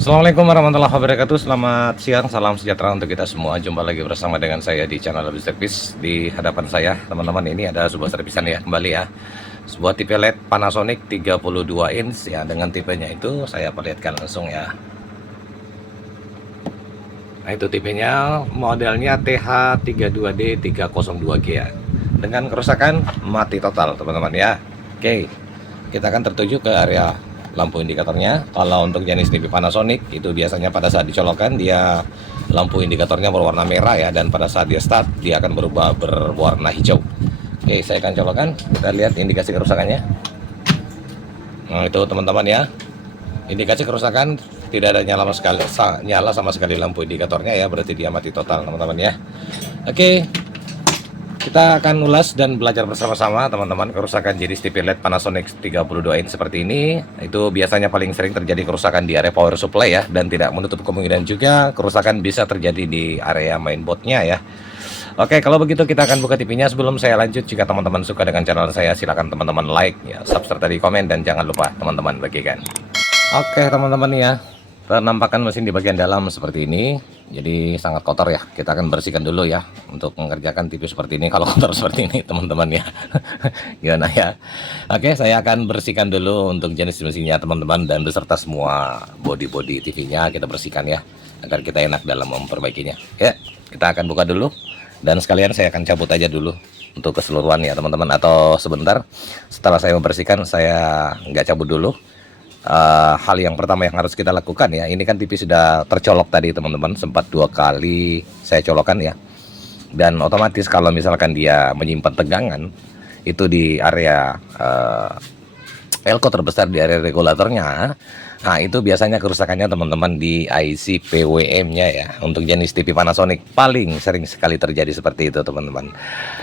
Assalamualaikum warahmatullahi wabarakatuh. Selamat siang, salam sejahtera untuk kita semua. Jumpa lagi bersama dengan saya di channel Lebih Servis. Di hadapan saya, teman-teman, ini ada sebuah servisan ya, kembali ya. Sebuah TV LED Panasonic 32 inch ya, dengan tipenya itu saya perlihatkan langsung ya. Nah, itu tipenya, modelnya TH32D302G ya. Dengan kerusakan mati total, teman-teman ya. Oke, kita akan tertuju ke area lampu indikatornya. Kalau untuk jenis TV Panasonic itu biasanya pada saat dicolokkan dia lampu indikatornya berwarna merah ya, dan pada saat dia start dia akan berubah berwarna hijau. Oke, saya akan colokkan, kita lihat indikasi kerusakannya. Nah, itu teman-teman ya, indikasi kerusakan tidak ada nyala sama sekali lampu indikatornya ya, berarti dia mati total teman-teman ya. Oke, kita akan ulas dan belajar bersama-sama teman-teman kerusakan jenis TV LED Panasonic 32 inch seperti ini. Itu biasanya paling sering terjadi kerusakan di area power supply ya, dan tidak menutup kemungkinan juga kerusakan bisa terjadi di area mainboardnya ya. Oke, kalau begitu kita akan buka TV-nya. Sebelum saya lanjut, jika teman-teman suka dengan channel saya, silakan teman-teman like ya, subscribe tadi, komen, dan jangan lupa teman-teman bagikan. Oke teman-teman ya, penampakan mesin di bagian dalam seperti ini, jadi sangat kotor ya. Kita akan bersihkan dulu ya untuk mengerjakan TV seperti ini. Kalau kotor seperti ini teman-teman ya, gimana ya. Oke, saya akan bersihkan dulu untuk jenis mesinnya teman-teman, dan beserta semua bodi-bodi TV-nya kita bersihkan ya, agar kita enak dalam memperbaikinya ya. Kita akan buka dulu, dan sekalian saya akan cabut aja dulu untuk keseluruhan ya teman-teman, atau sebentar setelah saya membersihkan saya nggak cabut dulu. Hal yang pertama yang harus kita lakukan ya, ini kan TV sudah tercolok tadi teman-teman, sempat 2 kali saya colokkan ya, dan otomatis kalau misalkan dia menyimpan tegangan itu di area elko terbesar di area regulatornya. Nah, itu biasanya kerusakannya teman-teman di IC PWM-nya ya. Untuk jenis TV Panasonic paling sering sekali terjadi seperti itu teman-teman.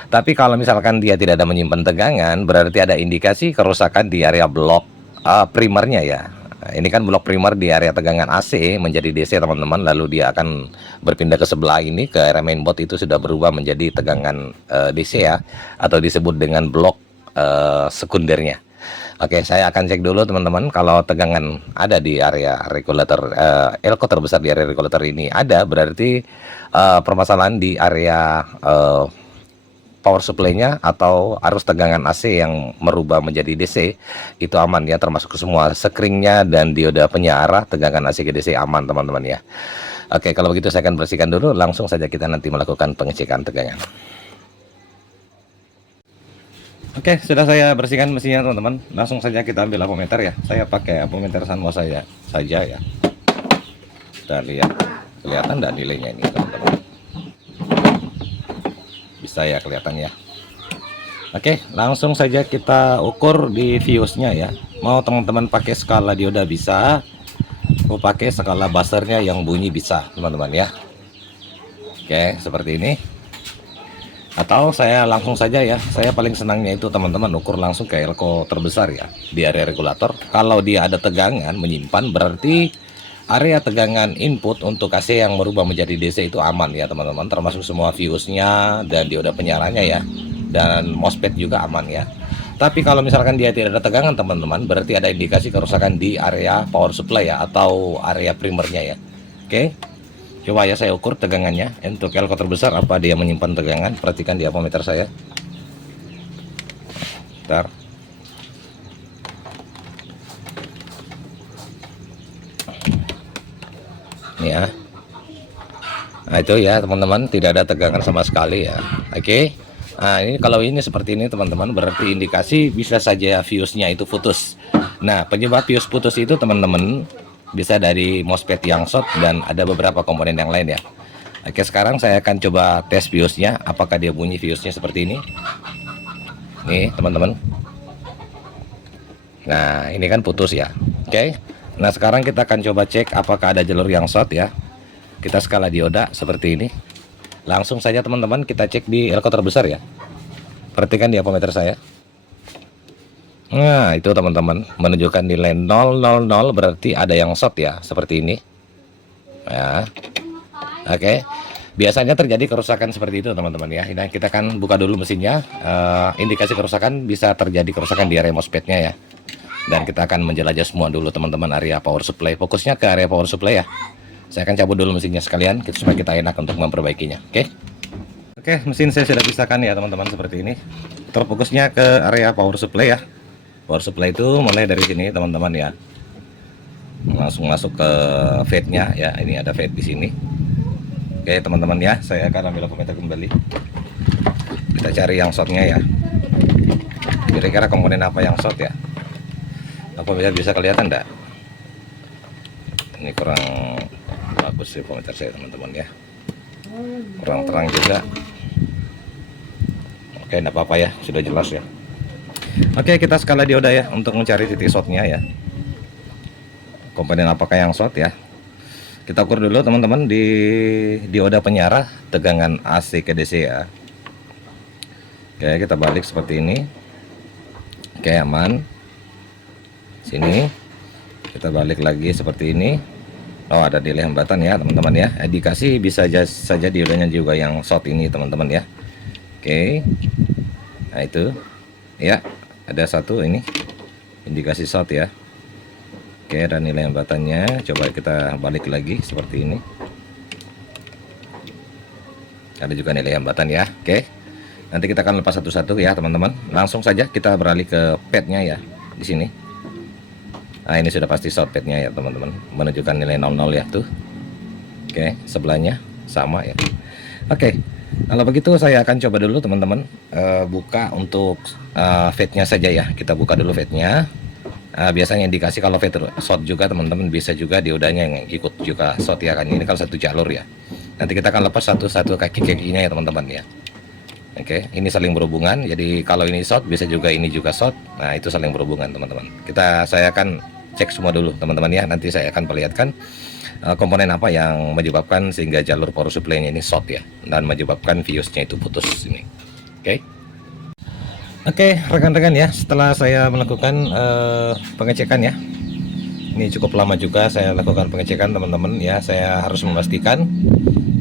Tapi kalau misalkan dia tidak ada menyimpan tegangan, berarti ada indikasi kerusakan di area blok primernya ya. Nah, ini kan blok primer di area tegangan AC menjadi DC teman-teman, lalu dia akan berpindah ke sebelah ini ke area mainboard, itu sudah berubah menjadi tegangan DC ya, atau disebut dengan blok sekundernya. Oke, saya akan cek dulu teman-teman. Kalau tegangan ada di area regulator elko terbesar di area regulator ini ada, berarti permasalahan di area power supply-nya atau arus tegangan AC yang merubah menjadi DC itu aman ya, termasuk semua sekringnya dan dioda penyiar tegangan AC ke DC aman teman-teman ya. Oke, kalau begitu saya akan bersihkan dulu, langsung saja kita nanti melakukan pengecekan tegangan. Oke, sudah saya bersihkan mesinnya teman-teman, langsung saja kita ambil apometer ya. Saya pakai apometer Sanwa saya saja ya. Kita lihat kelihatan dan nilainya ini teman-teman, bisa ya kelihatan ya. Oke, langsung saja kita ukur di fuse-nya ya. Mau teman-teman pakai skala dioda bisa, mau pakai skala buzzernya yang bunyi bisa teman-teman ya. Oke, seperti ini. Atau saya langsung saja ya, saya paling senangnya itu teman-teman ukur langsung ke elko terbesar ya, di area regulator. Kalau dia ada tegangan menyimpan, berarti area tegangan input untuk AC yang berubah menjadi DC itu aman ya teman-teman, termasuk semua fuse-nya dan dioda penyiarannya ya, dan MOSFET juga aman ya. Tapi kalau misalkan dia tidak ada tegangan teman-teman, berarti ada indikasi kerusakan di area power supply ya, atau area primernya ya. Oke, coba ya saya ukur tegangannya untuk elko terbesar, apa dia menyimpan tegangan. Perhatikan di apometer saya. Bentar. Ya, nah itu ya teman-teman, tidak ada tegangan sama sekali ya. Oke, nah ini kalau ini seperti ini teman-teman, berarti indikasi bisa saja fuse-nya itu putus. Nah, penyebab fuse putus itu teman-teman bisa dari MOSFET yang short dan ada beberapa komponen yang lain ya. Oke, sekarang saya akan coba tes fuse-nya, apakah dia bunyi fuse-nya seperti ini. Nih teman-teman, nah ini kan putus ya. Oke, nah sekarang kita akan coba cek apakah ada jalur yang short ya. Kita skala dioda seperti ini. Langsung saja teman-teman kita cek di elko terbesar ya. Perhatikan di apometer saya. Nah itu teman-teman menunjukkan nilai 000, berarti ada yang short ya, seperti ini ya. Oke, biasanya terjadi kerusakan seperti itu teman-teman ya. Nah, kita akan buka dulu mesinnya. Indikasi kerusakan bisa terjadi kerusakan di area MOSFET-nya ya. Dan kita akan menjelajah semua dulu teman-teman area power supply. Fokusnya ke area power supply ya. Saya akan cabut dulu mesinnya sekalian supaya kita enak untuk memperbaikinya. Oke, mesin saya sudah pisahkan ya teman-teman seperti ini. Terfokusnya ke area power supply ya. Power supply itu mulai dari sini teman-teman ya. Langsung masuk ke fade-nya ya. Ini ada fade di sini. Oke teman-teman ya, saya akan ambil voltmeter kembali. Kita cari yang shortnya ya. Kira-kira komponen apa yang short ya? Apa bisa kelihatan enggak? Ini kurang bagus sih voltmeter saya teman-teman ya. Kurang terang juga. Oke, enggak apa-apa ya, sudah jelas ya. Oke, kita skala dioda ya untuk mencari titik shortnya ya. Komponen apakah yang short ya? Kita ukur dulu teman-teman di dioda penyarah tegangan AC ke DC ya. Oke, kita balik seperti ini. Oke, aman. Sini kita balik lagi seperti ini. Oh, ada delay hambatan ya teman-teman ya. Indikasi bisa saja diodanya juga yang short ini teman-teman ya. Oke, nah itu ya, ada satu ini indikasi short ya. Oke, dan nilai hambatannya coba kita balik lagi seperti ini. Ada juga nilai hambatan ya. Oke, nanti kita akan lepas satu-satu ya teman-teman. Langsung saja kita beralih ke padnya ya di sini. Nah, ini sudah pasti short padnya ya teman-teman, menunjukkan nilai 00 ya tuh. Oke, sebelahnya sama ya. Oke, kalau begitu saya akan coba dulu teman-teman buka untuk fade-nya saja ya. Kita buka dulu fade-nya. Biasanya indikasi kalau fade short juga teman-teman, bisa juga diodanya yang ikut juga short ya kan. Ini kalau satu jalur ya. Nanti kita akan lepas satu-satu kaki-kakinya ya teman-teman ya. Oke, ini saling berhubungan. Jadi kalau ini short bisa juga ini juga short. Nah, itu saling berhubungan teman-teman. Saya akan cek semua dulu teman-teman ya. Nanti saya akan perlihatkan komponen apa yang menyebabkan sehingga jalur power supply-nya ini short ya, dan menyebabkan fuse-nya itu putus ini. Oke, rekan-rekan ya, setelah saya melakukan pengecekan ya, ini cukup lama juga saya lakukan pengecekan teman-teman ya. Saya harus memastikan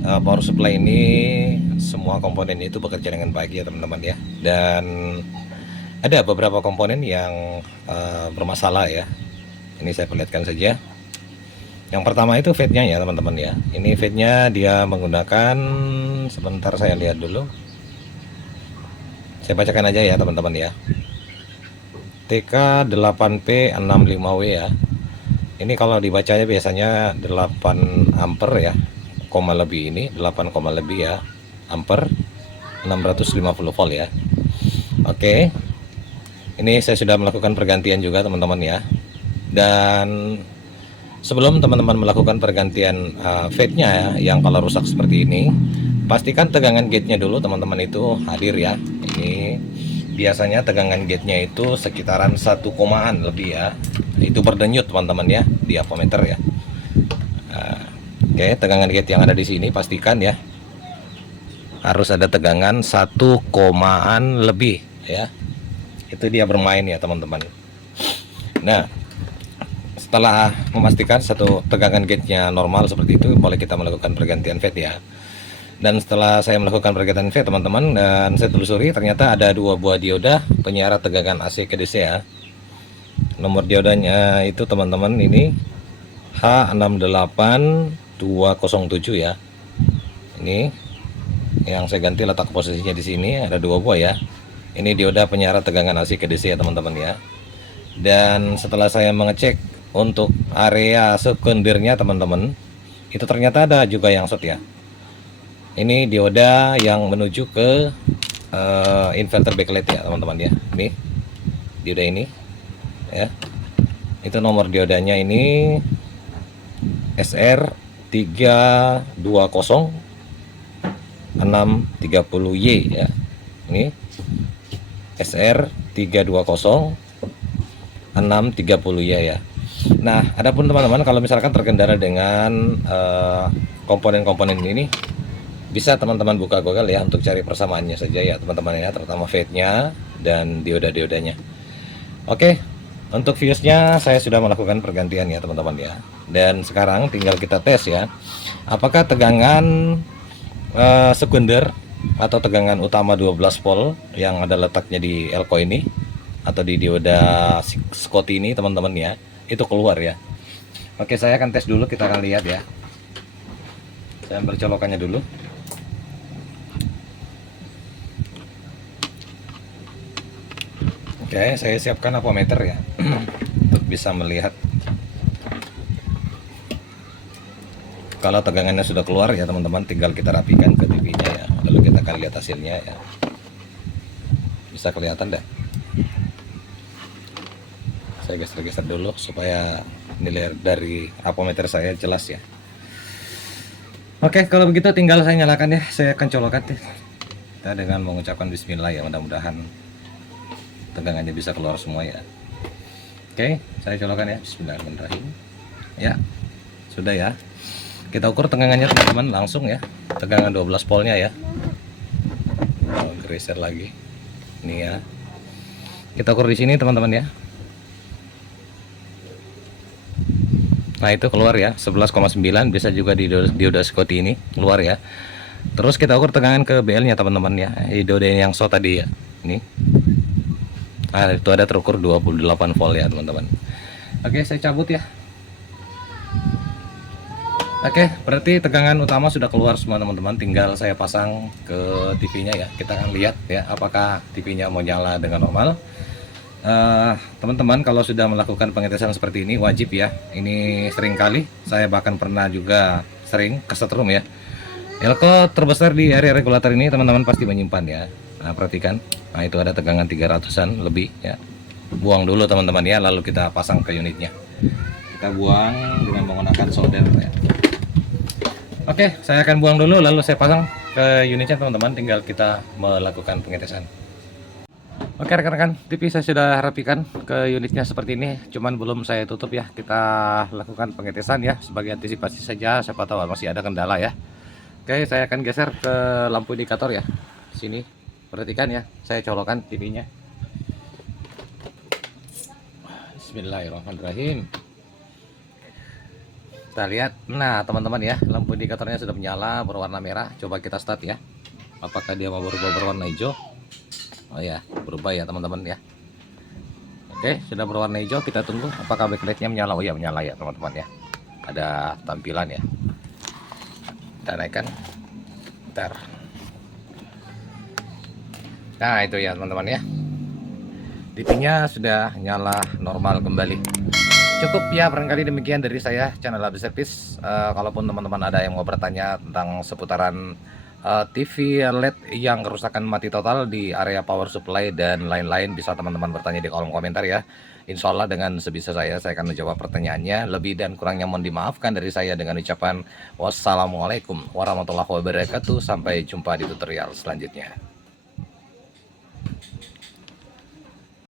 power supply ini semua komponen itu bekerja dengan baik ya teman-teman ya. Dan ada beberapa komponen yang bermasalah ya. Ini saya perlihatkan saja. Yang pertama itu fade-nya ya teman-teman ya. Ini fade-nya dia menggunakan, sebentar saya lihat dulu. Saya bacakan aja ya teman-teman ya. TK8P65W ya. Ini kalau dibacanya biasanya 8 ampere ya, koma lebih, ini 8, lebih ya, ampere, 650 volt ya. Oke, ini saya sudah melakukan pergantian juga teman-teman ya. Dan sebelum teman-teman melakukan pergantian fade-nya ya, yang kalau rusak seperti ini, pastikan tegangan gate-nya dulu teman-teman itu hadir ya. Ini biasanya tegangan gate-nya itu sekitaran 1 komaan lebih ya. Itu berdenyut teman-teman ya di avometer ya. Oke, tegangan gate yang ada di sini pastikan ya harus ada tegangan 1 komaan lebih ya. Itu dia bermain ya teman-teman. Nah, setelah memastikan satu tegangan gate-nya normal seperti itu, boleh kita melakukan pergantian fade ya. Dan setelah saya melakukan pergantian fade teman-teman, dan saya telusuri, ternyata ada 2 buah dioda penyarah tegangan AC ke DC ya. Nomor diodanya itu teman-teman ini H68207 ya. Ini yang saya ganti letak posisinya di sini, ada 2 buah ya. Ini dioda penyarah tegangan AC ke DC ya teman-teman ya. Dan setelah saya mengecek untuk area sekundernya teman-teman, itu ternyata ada juga yang short ya. Ini dioda yang menuju ke inverter backlight ya teman-teman ya. Ini dioda ini ya. Itu nomor diodanya ini SR320-630Y ya. Ini SR320-630Y ya. Nah, adapun teman-teman kalau misalkan terkendala dengan komponen-komponen ini, bisa teman-teman buka Google ya untuk cari persamaannya saja ya teman-teman ya, terutama fade-nya dan dioda-diodanya. Oke, untuk fuse-nya saya sudah melakukan pergantian ya teman-teman ya. Dan sekarang tinggal kita tes ya, apakah tegangan sekunder atau tegangan utama 12 volt yang ada letaknya di elko ini atau di dioda Scott ini teman-teman ya, itu keluar ya. Oke, saya akan tes dulu, kita akan lihat ya. Saya ambil colokannya dulu. Oke, saya siapkan apometer ya untuk bisa melihat kalau tegangannya sudah keluar ya teman-teman. Tinggal kita rapikan ke TV-nya ya, lalu kita akan lihat hasilnya ya. Bisa kelihatan dah. Saya geser-geser dulu supaya nilai dari apometer saya jelas ya. Oke, kalau begitu tinggal saya nyalakan ya. Saya akan colokan ya. Kita dengan mengucapkan bismillah ya, mudah-mudahan tegangannya bisa keluar semua ya. Oke, saya colokan ya. Bismillahirrahmanirrahim. Ya, sudah ya. Kita ukur tegangannya teman-teman langsung ya. Tegangan 12 voltnya ya. Geser lagi. Ini ya. Kita ukur di sini teman-teman ya. Nah, itu keluar ya 11,9, bisa juga di dioda Scotty ini keluar ya. Terus kita ukur tegangan ke BL-nya teman-teman ya. Dioda yang short tadi ya. Ini. Nah, itu ada terukur 28 volt ya teman-teman. Oke, saya cabut ya. Oke, berarti tegangan utama sudah keluar semua teman-teman. Tinggal saya pasang ke TV-nya ya. Kita akan lihat ya apakah TV-nya mau nyala dengan normal. Teman-teman kalau sudah melakukan pengetesan seperti ini wajib ya. Ini sering kali saya bahkan pernah juga sering kesetrum ya. Elko terbesar di area regulator ini teman-teman pasti menyimpan ya. Nah, perhatikan. Nah, itu ada tegangan 300-an lebih ya. Buang dulu teman-teman ya, lalu kita pasang ke unitnya. Kita buang dengan menggunakan solder ya. Oke, saya akan buang dulu lalu saya pasang ke unitnya teman-teman. Tinggal kita melakukan pengetesan. Oke rekan-rekan, TV saya sudah rapikan ke unitnya seperti ini, cuman belum saya tutup ya. Kita lakukan pengetesan ya sebagai antisipasi saja, siapa tahu masih ada kendala ya. Oke, saya akan geser ke lampu indikator ya. Sini, perhatikan ya, saya colokan TV-nya. Bismillahirrahmanirrahim. Kita lihat, nah teman-teman ya, lampu indikatornya sudah menyala berwarna merah. Coba kita start ya. Apakah dia mau berubah berwarna hijau? Oh ya, berubah ya teman-teman ya. Oke, sudah berwarna hijau, kita tunggu apakah backlightnya menyala. Oh ya, menyala ya teman-teman ya. Ada tampilan ya. Kita naikkan. Bentar. Nah, itu ya teman-teman ya. TV-nya sudah nyala normal kembali. Cukup ya, barangkali demikian dari saya channel Labdi Service. Kalaupun teman-teman ada yang mau bertanya tentang seputaran TV LED yang kerusakan mati total di area power supply dan lain-lain, bisa teman-teman bertanya di kolom komentar ya. Insya Allah dengan sebisa saya akan menjawab pertanyaannya. Lebih dan kurangnya mohon dimaafkan dari saya dengan ucapan wassalamualaikum warahmatullahi wabarakatuh. Sampai jumpa di tutorial selanjutnya.